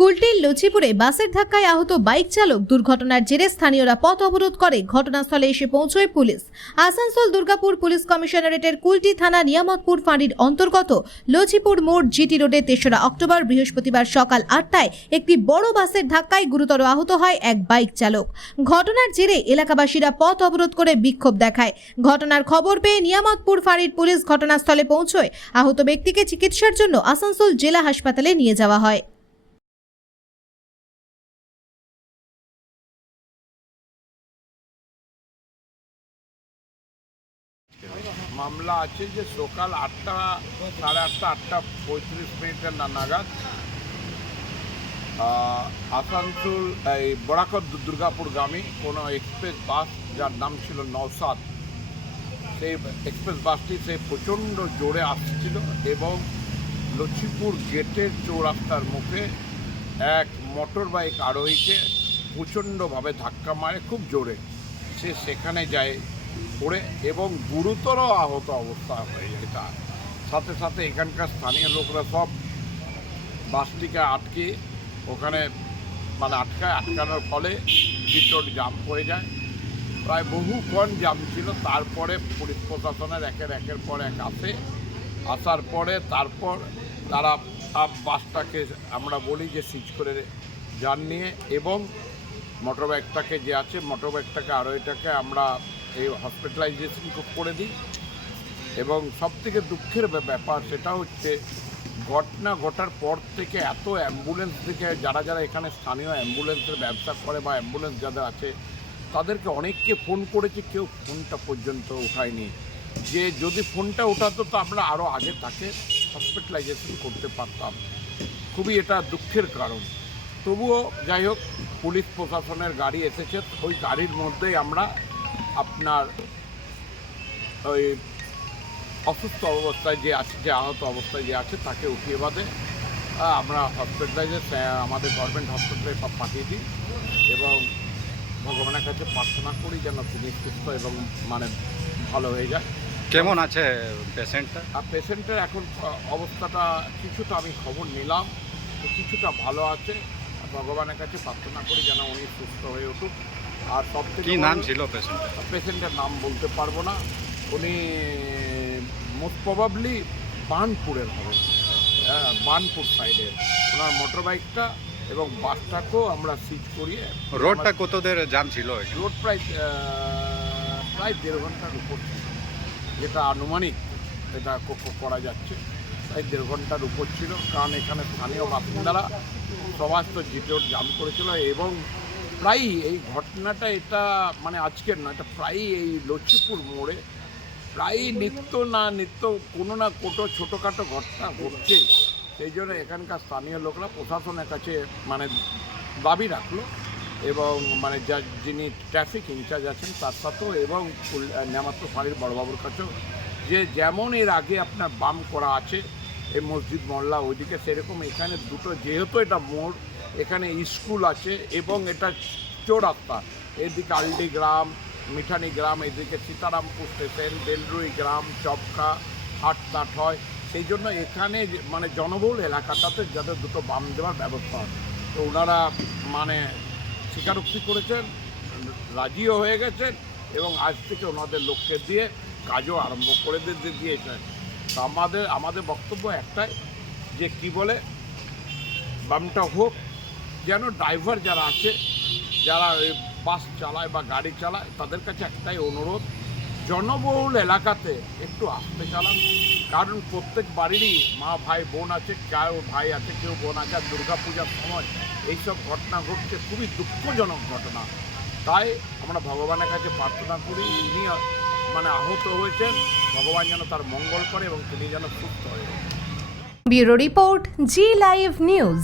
কুলটির লচিপুরে বাসের ধাক্কায় আহত বাইক চালক দুর্ঘটনার জেরে স্থানীয়রা পথ অবরোধ করে। ঘটনাস্থলে এসে পৌঁছয় পুলিশ। আসানসোল দুর্গাপুর পুলিশ কমিশনারেটের কুলটি থানা নিয়ামতপুর ফাঁড়ির অন্তর্গত লচিপুর মোড় জিটি রোডে তেসরা অক্টোবর বৃহস্পতিবার সকাল আটটায় একটি বড় বাসের ধাক্কায় গুরুতর আহত হয় এক বাইক চালক। ঘটনার জেরে এলাকাবাসীরা পথ অবরোধ করে বিক্ষোভ দেখায়। ঘটনার খবর পেয়ে নিয়ামতপুর ফাঁড়ির পুলিশ ঘটনাস্থলে পৌঁছয়। আহত ব্যক্তিকে চিকিৎসার জন্য আসানসোল জেলা হাসপাতালে নিয়ে যাওয়া হয়। মামলা আছে যে সকাল আটটা, সাড়ে আটটা আটটা পঁয়ত্রিশ মিনিটের নাগাদ আসানসোল, এই বরাকর দুর্গাপুরগামী কোনো এক্সপ্রেস বাস যার নাম ছিল নওসাদ, সেই এক্সপ্রেস বাসটি সে প্রচণ্ড জোরে আসছিল এবং লক্ষ্মীপুর গেটের চৌরাস্তার মুখে এক মোটর বাইক আরোহীকে প্রচণ্ডভাবে ধাক্কা মারে, খুব জোরে। সে সেখানে যায় পড়ে এবং গুরুতর আহত অবস্থা হয়ে তার। সাথে সাথে এখানকার স্থানীয় লোকরা সব বাসটিকে আটকে ওখানে মানে আটকায়, আটকানোর ফলে ভিতর জাম পড়ে যায়। প্রায় বহুক্ষণ জাম ছিল, তারপরে পুলিশ প্রশাসনের একের একের পর এক আসে। আসার পরে তারপর তারা বাসটাকে আমরা বলি যে সিজ করে যান নিয়ে এবং মোটর বাইকটাকে যে আছে মোটর বাইকটাকে আরও এটাকে আমরা এই হসপিটালাইজেশন করে দিই। এবং সবথেকে দুঃখের ব্যা- ব্যাপার সেটা হচ্ছে, ঘটনা ঘটার পর থেকে এত অ্যাম্বুলেন্স থেকে যারা যারা এখানে স্থানীয় অ্যাম্বুলেন্সের ব্যবসা করে বা অ্যাম্বুলেন্স যাদের আছে, তাদেরকে অনেককে ফোন করেছে, কেউ ফোনটা পর্যন্ত উঠায়নি যে যদি ফোনটা ওঠাতো তো আমরা আরও আগে তাকে হসপিটালাইজেশন করতে পারতাম। খুবই এটা দুঃখের কারণ। তবুও যাই হোক, পুলিশ প্রশাসনের গাড়ি এসেছে, ওই গাড়ির মধ্যেই আমরা আপনার ওই অসুস্থ অবস্থায় যে আছে যে আহত অবস্থায় যে আছে তাকে উঠিয়ে বাদে আমরা হসপিটালাইজে আমাদের গভর্নমেন্ট হসপিটালে সব পাঠিয়ে দিই এবং ভগবানের কাছে প্রার্থনা করি যেন তিনি সুস্থ এবং মানে ভালো হয়ে যায়। কেমন আছে পেশেন্টটা আর পেশেন্টের এখন অবস্থাটা কিছুটা আমি খবর নিলাম তো কিছুটা ভালো আছে। ভগবানের কাছে প্রার্থনা করি যেন উনি সুস্থ হয়ে উঠুক। আর সব থেকে কি নাম ছিল পেশেন্টের পেশেন্টের নাম বলতে পারব না। উনি মোস্ট প্রবাবলি বানপুরের হবে। হ্যাঁ বানপুর সাইডের ওনার মোটর বাইকটা এবং বাসটাকেও আমরা সিজ করিয়ে রোডটা কত দের জাম ছিল রোড প্রায় প্রায় দেড় ঘণ্টার উপর ছিল। যেটা আনুমানিক এটা করা যাচ্ছে। প্রায় দেড় ঘণ্টার উপর ছিল। কারণ এখানে স্থানীয় বাসিন্দারা সবাই তো জাম করেছিল এবং প্রায়ই এই ঘটনাটা এটা মানে আজকের নয় এটা প্রায়ই এই লক্ষ্মীপুর মোড়ে। প্রায়ই নিত্য না নিত্য কোনো না কোনো ছোটোখাটো ঘটনা ঘটছে সেই জন্য এখানকার স্থানীয় লোকরা প্রশাসনের কাছে মানে দাবি রাখল এবং মানে যা যিনি ট্রাফিক ইনচার্জ আছেন তার সাথেও এবং নেমাত্র ফাঁড়ির বড়বাবুর কাছেও যে যেমন এর আগে আপনার বাম করা আছে, এই মসজিদ মহল্লা ওইদিকে সেরকম। এখানে দুটো যেহেতু এটা মোড় এখানে স্কুল আছে এবং এটা চৌরাস্তা। এদিকে আলডি গ্রাম, মিঠানি গ্রাম, এদিকে সীতারামপুর স্টেশন, বেলরুই গ্রাম, চপকা হাটতাট হয়। সেই জন্য এখানে মানে জনবহুল এলাকাটাতে যাতে দুটো বাম দেওয়ার ব্যবস্থা হয়। তো ওনারা মানে স্বীকারোক্তি করেছেন, রাজিও হয়ে গেছেন এবং আজ থেকে ওনাদের লোককে দিয়ে কাজও আরম্ভ করে দিয়ে- দিয়েছেন। আমাদের আমাদের বক্তব্য একটাই যে কি বলে, বামটা হোক যেন ড্রাইভার যারা আছে, যারা বাস চালায় বা গাড়ি চালায়, তাদের কাছে একটাই অনুরোধ, জনবহুল এলাকাতে একটু আসতে চালান। কারণ প্রত্যেক বাড়িরই মা, ভাই, বোন আছে, কেউ ভাই আছে, কেউ বোন আছে, আর দুর্গা পূজার সময় এইসব ঘটনা ঘটছে, খুবই দুঃখজনক ঘটনা। তাই আমরা ভগবানের কাছে প্রার্থনা করি, ইনি মানে আহত হয়েছেন, ভগবান যেন তার মঙ্গল করে এবং তিনি যেন সুস্থ হয়ে। Bureau report, Zee live news.